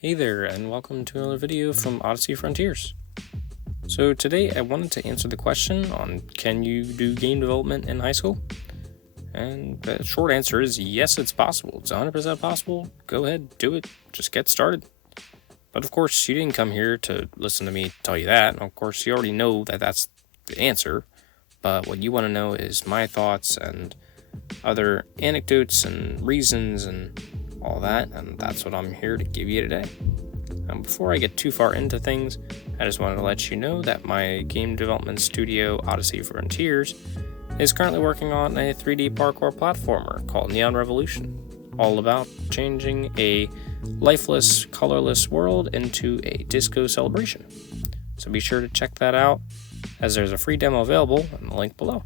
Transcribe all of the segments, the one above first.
Hey there, and welcome to another video from Odyssey Frontiers. So today I wanted to answer the question on can you do game development in high school? And the short answer is yes, it's possible. It's 100% possible. Go ahead, do it. Just get started. But of course, you didn't come here to listen to me tell you that. And of course, you already know that that's the answer. But what you want to know is my thoughts and other anecdotes and reasons and all that, and that's what I'm here to give you today. Before I get too far into things, I just wanted to let you know that my game development studio, Odyssey Frontiers, is currently working on a 3D parkour platformer called Neon Revolution, all about changing a lifeless, colorless world into a disco celebration. So be sure to check that out, as there's a free demo available in the link below.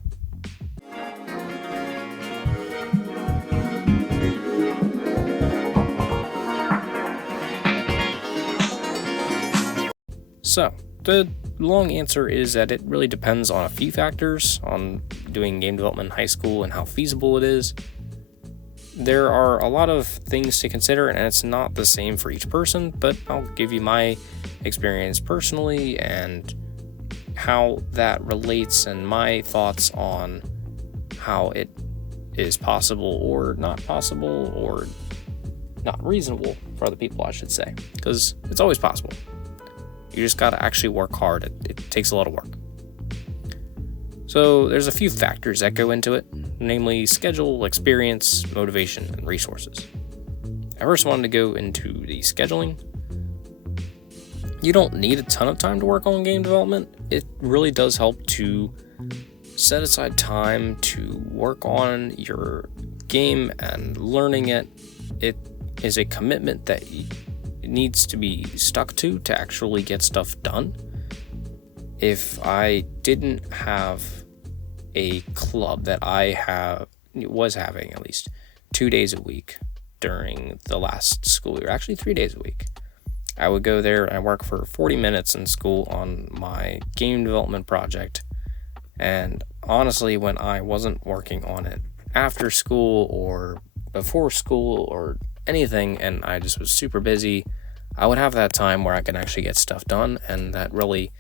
So, the long answer is that it really depends on a few factors on doing game development in high school and how feasible it is. There are a lot of things to consider, and it's not the same for each person, but I'll give you my experience personally and how that relates and my thoughts on how it is possible or not possible or not reasonable for other people, I should say, because it's always possible. You just gotta actually work hard. It takes a lot of work. So there's a few factors that go into it, namely schedule, experience, motivation, and resources. I first wanted to go into the scheduling. You don't need a ton of time to work on game development. It really does help to set aside time to work on your game and learning it. It is a commitment that needs to be stuck to actually get stuff done. If I didn't have a club that I was having at least 2 days a week during the last school year, actually 3 days a week, I would go there and I work for 40 minutes in school on my game development project. And honestly, when I wasn't working on it after school or before school or anything, and I just was super busy, I would have that time where I can actually get stuff done, and that really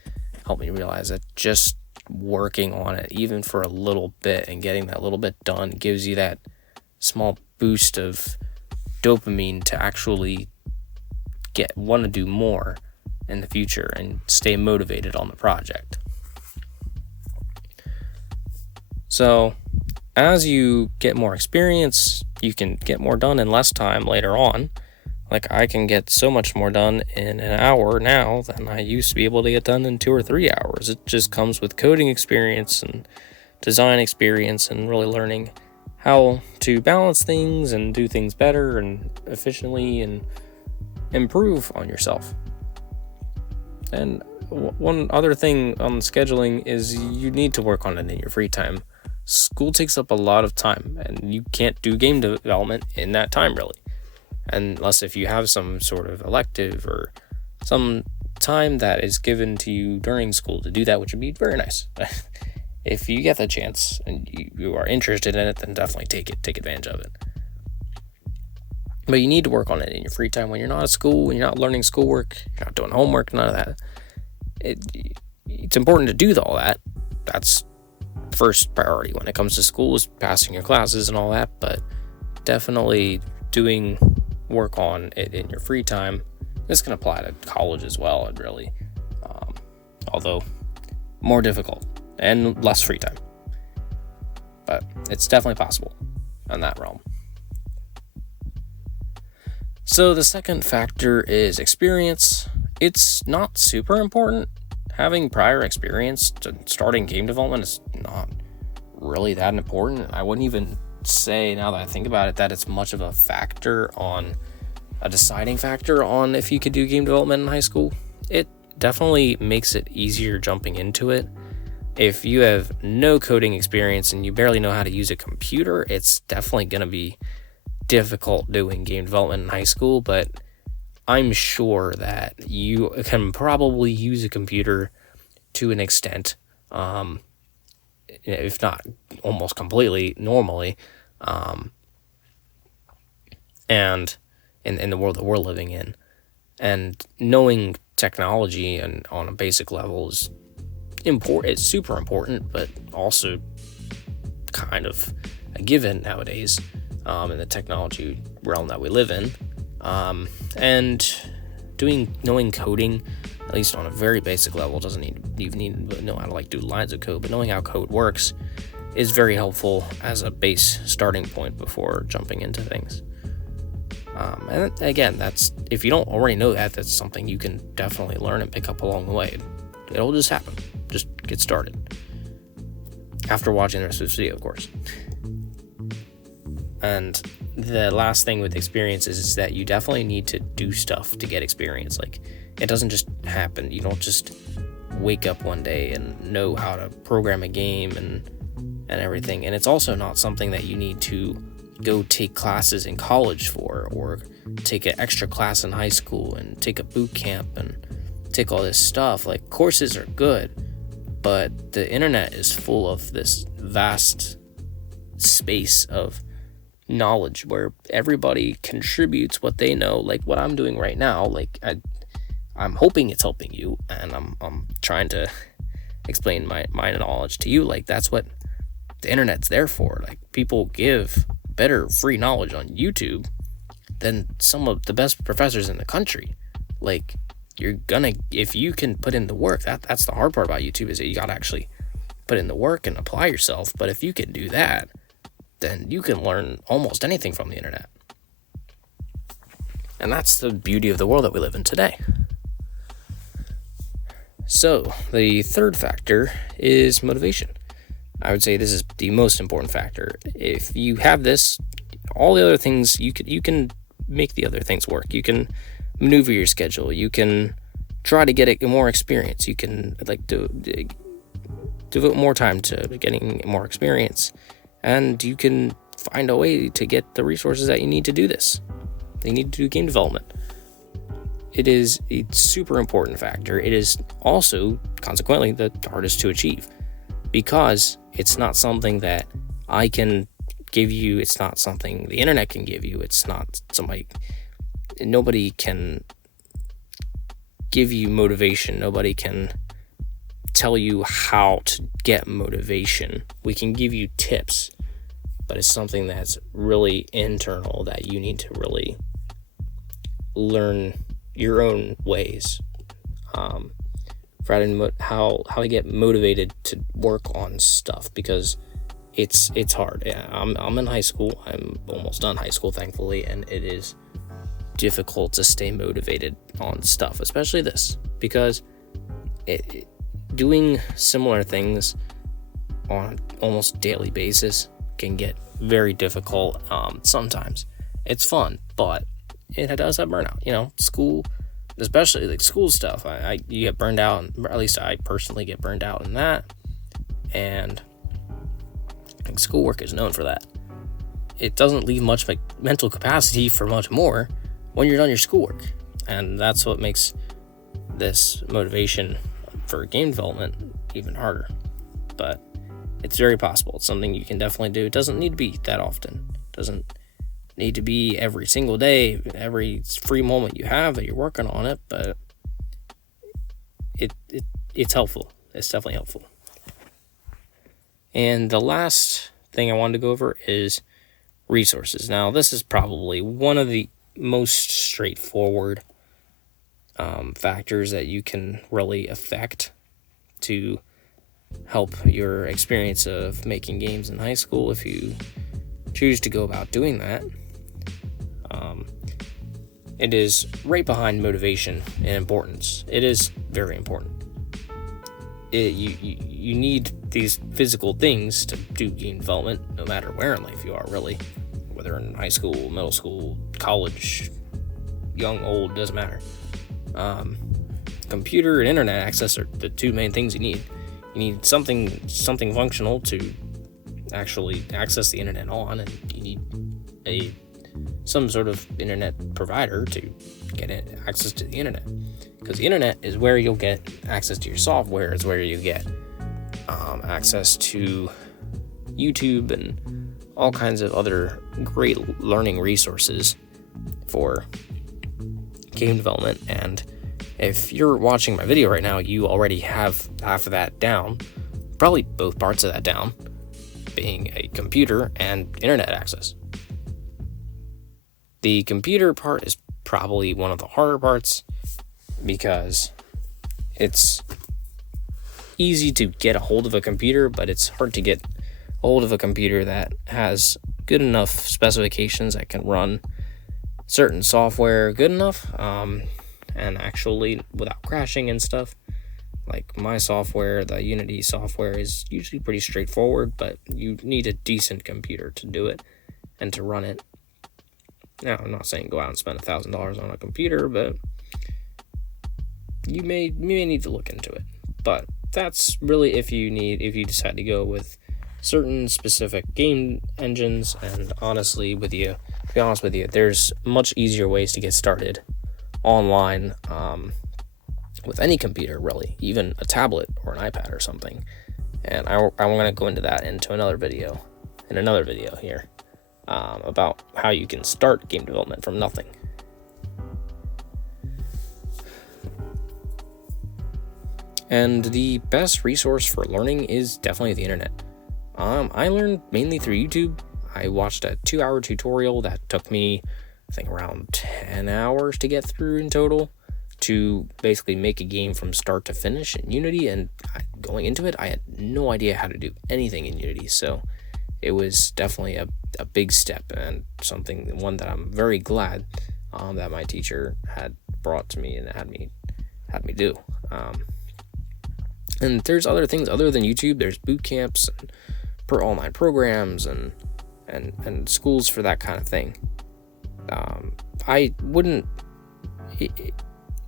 helped me realize that just working on it, even for a little bit, and getting that little bit done gives you that small boost of dopamine to actually want to do more in the future and stay motivated on the project. So as you get more experience, you can get more done in less time later on. Like, I can get so much more done in an hour now than I used to be able to get done in 2 or 3 hours. It just comes with coding experience and design experience and really learning how to balance things and do things better and efficiently and improve on yourself. And one other thing on scheduling is you need to work on it in your free time. School takes up a lot of time, and you can't do game development in that time, really. Unless if you have some sort of elective or some time that is given to you during school to do that, which would be very nice. If you get the chance and you are interested in it, then definitely take advantage of it. But you need to work on it in your free time when you're not at school, when you're not learning schoolwork, you're not doing homework, none of that. It's important to do all that. That's first priority when it comes to school, is passing your classes and all that, but definitely doing work on it in your free time. This can apply to college as well, although more difficult and less free time. But it's definitely possible in that realm. So the second factor is experience. It's not super important. Having prior experience to starting game development is not really that important. I wouldn't even say, now that I think about it, that it's much of a deciding factor on if you could do game development in high school. It definitely makes it easier jumping into it. If you have no coding experience and you barely know how to use a computer, it's definitely going to be difficult doing game development in high school, but I'm sure that you can probably use a computer to an extent, if not almost completely normally, and in the world that we're living in. And knowing technology and on a basic level is important. It's super important, but also kind of a given nowadays in the technology realm that we live in. And knowing coding, at least on a very basic level, doesn't even need to know how to do lines of code, but knowing how code works is very helpful as a base starting point before jumping into things. And again, that's, if you don't already know that, that's something you can definitely learn and pick up along the way. It'll just happen. Just get started. After watching the rest of this video, of course. And the last thing with experience is that you definitely need to do stuff to get experience. It doesn't just happen. You don't just wake up one day and know how to program a game and everything. And it's also not something that you need to go take classes in college for, or take an extra class in high school and take a boot camp and take all this stuff. Courses are good, but the internet is full of this vast space of knowledge where everybody contributes what they know. What I'm doing right now, I'm hoping it's helping you, and I'm trying to explain my knowledge to you. That's what the internet's there for. People give better free knowledge on YouTube than some of the best professors in the country. If you can put in the work, that's the hard part about YouTube, is that you gotta actually put in the work and apply yourself. But if you can do that, then you can learn almost anything from the internet. And that's the beauty of the world that we live in today. So, the third factor is motivation. I would say this is the most important factor. If you have this, all the other things, you can make the other things work. You can maneuver your schedule. You can try to get more experience. You can devote more time to getting more experience. And you can find a way to get the resources that you need to do this. They need to do game development. It is a super important factor. It is also, consequently, the hardest to achieve, because it's not something that I can give you. It's not something the internet can give you. It's not nobody can give you motivation. Nobody can tell you how to get motivation. We can give you tips, but it's something that's really internal that you need to really learn your own ways. How to get motivated to work on stuff, because it's hard. Yeah, I'm in high school. I'm almost done high school, thankfully, and it is difficult to stay motivated on stuff, especially this, because doing similar things on an almost daily basis can get very difficult. Sometimes it's fun, but it does have burnout. School, especially school stuff, you get burned out, or at least I personally get burned out in that. And schoolwork is known for that. It doesn't leave much mental capacity for much more when you're done your schoolwork, and that's what makes this motivation for game development even harder. But it's very possible. It's something you can definitely do. It doesn't need to be that often. It doesn't need to be every single day, every free moment you have that you're working on it, but it's helpful. It's definitely helpful. And the last thing I wanted to go over is resources. Now, this is probably one of the most straightforward factors that you can really affect to help your experience of making games in high school, if you choose to go about doing that. It is right behind motivation and importance. It is very important. You need these physical things to do game development, no matter where in life you are, really. Whether in high school, middle school, college, young, old, doesn't matter. Computer and internet access are the two main things you need. You need something functional to actually access the internet on, and you need some sort of internet provider to get access to the internet. Because the internet is where you'll get access to your software. It's where you get access to YouTube and all kinds of other great learning resources for game development, and if you're watching my video right now, you already have half of that down, probably both parts of that down, being a computer and internet access. The computer part is probably one of the harder parts because it's easy to get a hold of a computer, but it's hard to get a hold of a computer that has good enough specifications that can run certain software good enough, and actually without crashing and stuff. Like my software, the Unity software, is usually pretty straightforward, but you need a decent computer to do it and to run it. Now, I'm not saying go out and spend $1,000 on a computer, but you may need to look into it. But that's really if you decide to go with certain specific game engines. And honestly, to be honest with you, there's much easier ways to get started online with any computer, really, even a tablet or an iPad or something. And I'm going to go into that in another video here about how you can start game development from nothing. And the best resource for learning is definitely the internet. I learned mainly through YouTube. I watched a 2-hour tutorial that took me, I think, around 10 hours to get through in total to basically make a game from start to finish in Unity. And going into it, I had no idea how to do anything in Unity. So it was definitely a big step, and one that I'm very glad that my teacher had brought to me and had me do. And there's other things other than YouTube. There's boot camps and online programs and schools for that kind of thing.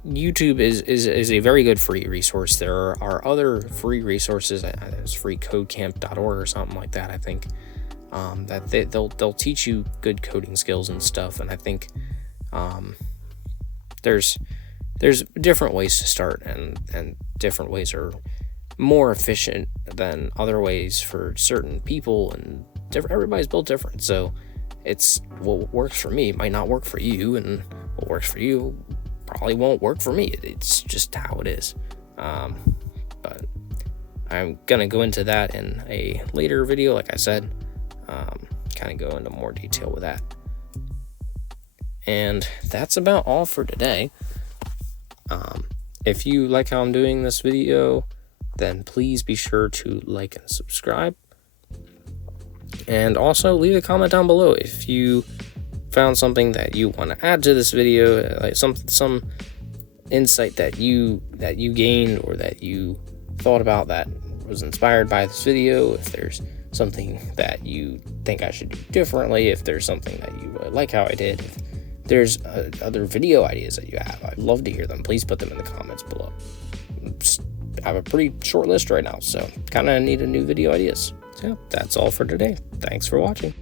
YouTube is a very good free resource. There are other free resources. There's freecodecamp.org or something like that, I think, that they'll teach you good coding skills and stuff. And I think there's different ways to start, and different ways are more efficient than other ways for certain people, and everybody's built different. So it's what works for me might not work for you, and what works for you probably won't work for me. It's just how it is. But I'm gonna go into that in a later video, like I said, kind of go into more detail with that. And that's about all for today. If you like how I'm doing this video, then please be sure to like and subscribe. And also leave a comment down below if you found something that you want to add to this video, like some insight that you gained or that you thought about that was inspired by this video. If there's something that you think I should do differently, if there's something that you really like how I did, if there's other video ideas that you have, I'd love to hear them. Please put them in the comments below. I have a pretty short list right now, so kind of need a new video ideas. So that's all for today. Thanks for watching.